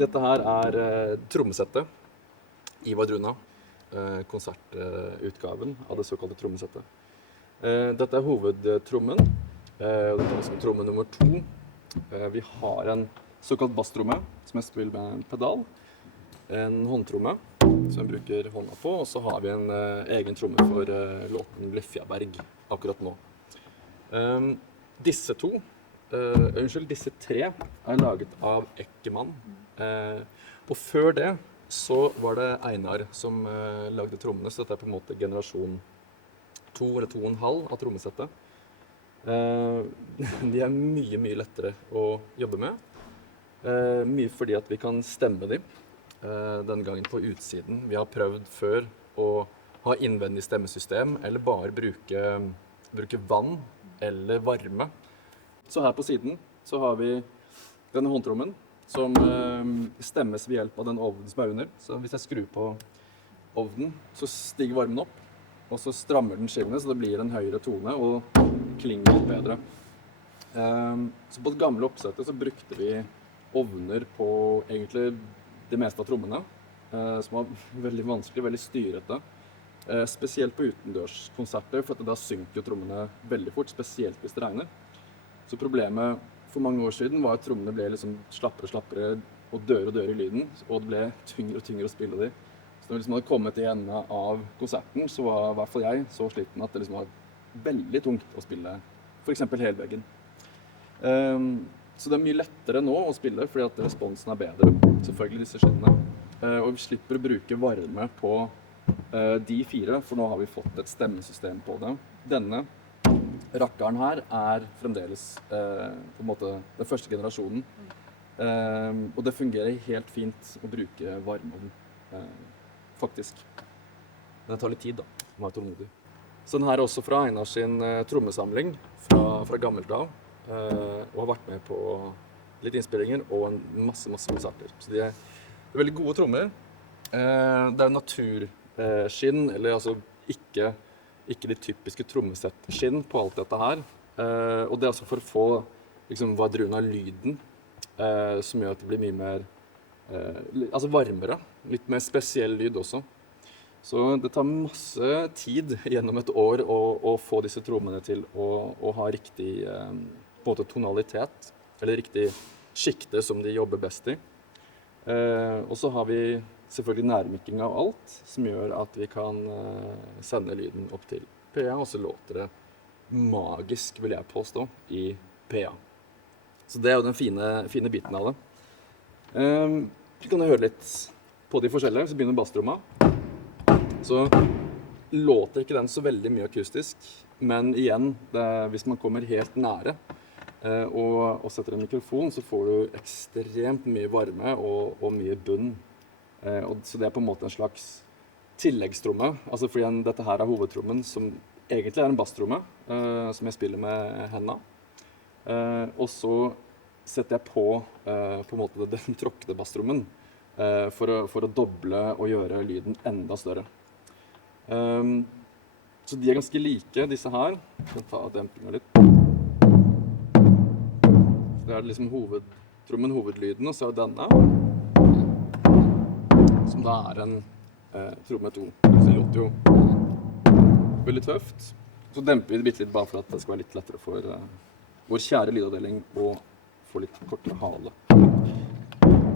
Dette her trommesettet i Vadruna, konsertutgaven av det såkalte trommesettet. Dette hovedtrommen, og dette er tromme nummer 2. Vi har en såkalt basstromme, som jeg spiller med en pedal, en håndtromme, som jeg bruker hånda på, og så har vi en egen tromme for låten Lefjaberg akkurat nå. Disse disse 3 laget av Ekkemann. Og før det så var det Einar som lagde trommene, så dette på en måte generasjon 2 eller 2,5 av trommesettet. De mye lettere å jobbe med. Mye fordi at vi kan stemme dem denne gangen på utsiden. Vi har prøvd før å ha innvendig stemmesystem, eller bare bruke vann eller varme. Så her på siden så har vi denne håndtrommen, som stemmes ved hjelp av den ovnen som under. Så hvis jeg skrur på ovnen, så stiger varmen opp, og så strammer den skillene, så det blir en høyere tone, og klinger litt bedre. Så på det gamle oppsettet så brukte vi ovner på egentlig det meste av trommene, som var veldig vanskelig, veldig styrete. Spesielt på utendørskonserter, for da synker trommene veldig fort, spesielt hvis det regner. Så problemet for mange år siden var at trommene ble liksom slappere og slappere og døre i lyden, og det ble tyngre og tyngre å spille de. Så når vi liksom hadde kommet til enden av konserten, så var i hvert fall jeg så sliten at det liksom var veldig tungt å spille, for eksempel helveggen. Så det mye lettere nå å spille, fordi at responsen bedre, selvfølgelig disse skinnene. Og vi slipper å bruke varme på de 4, for nå har vi fått et stemmesystem på det. Denne rakkeren her fremdeles på en måte den første generasjonen. Og det fungerer helt fint å bruke varmeovn, faktisk. Men det tar litt tid da, å være tålmodig. Så den her er også fra Einar sin trommesamling fra gammelt av, og har vært med på litt innspillinger og masse konserter. Så de veldig gode trommer. Det naturskinn, eller altså ikke de typiske trommesett-skinn på alt dette her. Og det er altså for å få liksom, Vadruna-lyden, som gjør at det blir mye mer varmere, litt mer spesiell lyd også. Så det tar masse tid gjennom et år å få disse trommene til å ha riktig på en måte tonalitet, eller riktig skikte som de jobber best i. Og så har vi selvfølgelig nærmikking av alt, som gjør at vi kan sende lyden opp til PA, og så låter det magisk, vil jeg påstå, i PA. Så det jo den fine biten av det. Vi kan høre litt på de forskjellige, så begynner basstromma. Så låter ikke den så veldig mye akustisk, men igjen, hvis man kommer helt nære og setter en mikrofon, så får du ekstremt mye varme og mye bunn. Så det på en måte en slags tilleggstromme, altså fordi dette her hovedtrommen, som egentlig en basstromme, som jeg spiller med hendene. Og så setter jeg på en måte den tråkkede basstrommen for å doble og gjøre lyden enda større. Så de ganske like, disse her. Jeg kan ta dempingen litt. Så det liksom hovedtrommen, hovedlyden, og så denne. Som da en tromme 2. Så det låter jo veldig tøft. Så demper vi det bitte litt bare for at det skal være litt lettere for vår kjære lydavdeling å få litt kortere hale.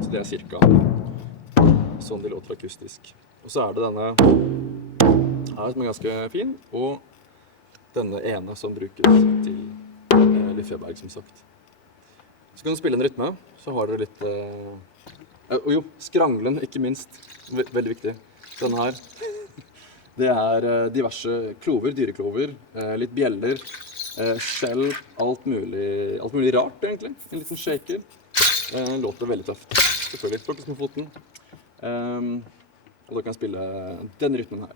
Så det cirka sånn de låter akustisk. Og så det denne her som ganske fin, og denne ene som brukes til Lefjaberg, som sagt. Så kan du spille en rytme, så har dere litt og jo, skranglen, ikke minst. Veldig viktig. Denne her. Det diverse klover, dyreklover, litt bjeller, skjell, alt mulig rart, egentlig. En liten shaker. Låter veldig tøft. Selvfølgelig. Plukkes med foten. Og da kan jeg spille den rytmen her.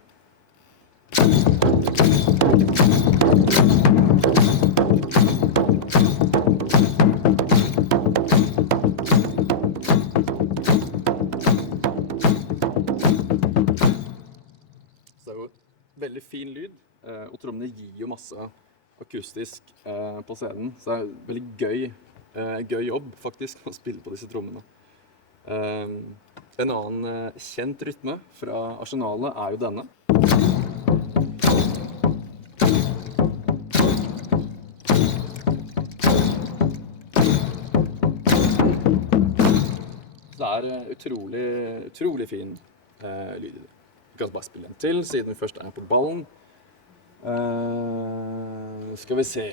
Veldig fin lyd, og trommene gir jo masse akustisk på scenen, så det veldig gøy jobb faktisk å spille på disse trommene. En annen kjent rytme fra arsenalet er jo denne. Så det er utrolig fin lyd i det. Vi kan bare spille en til, siden vi først er på ballen. Skal vi se.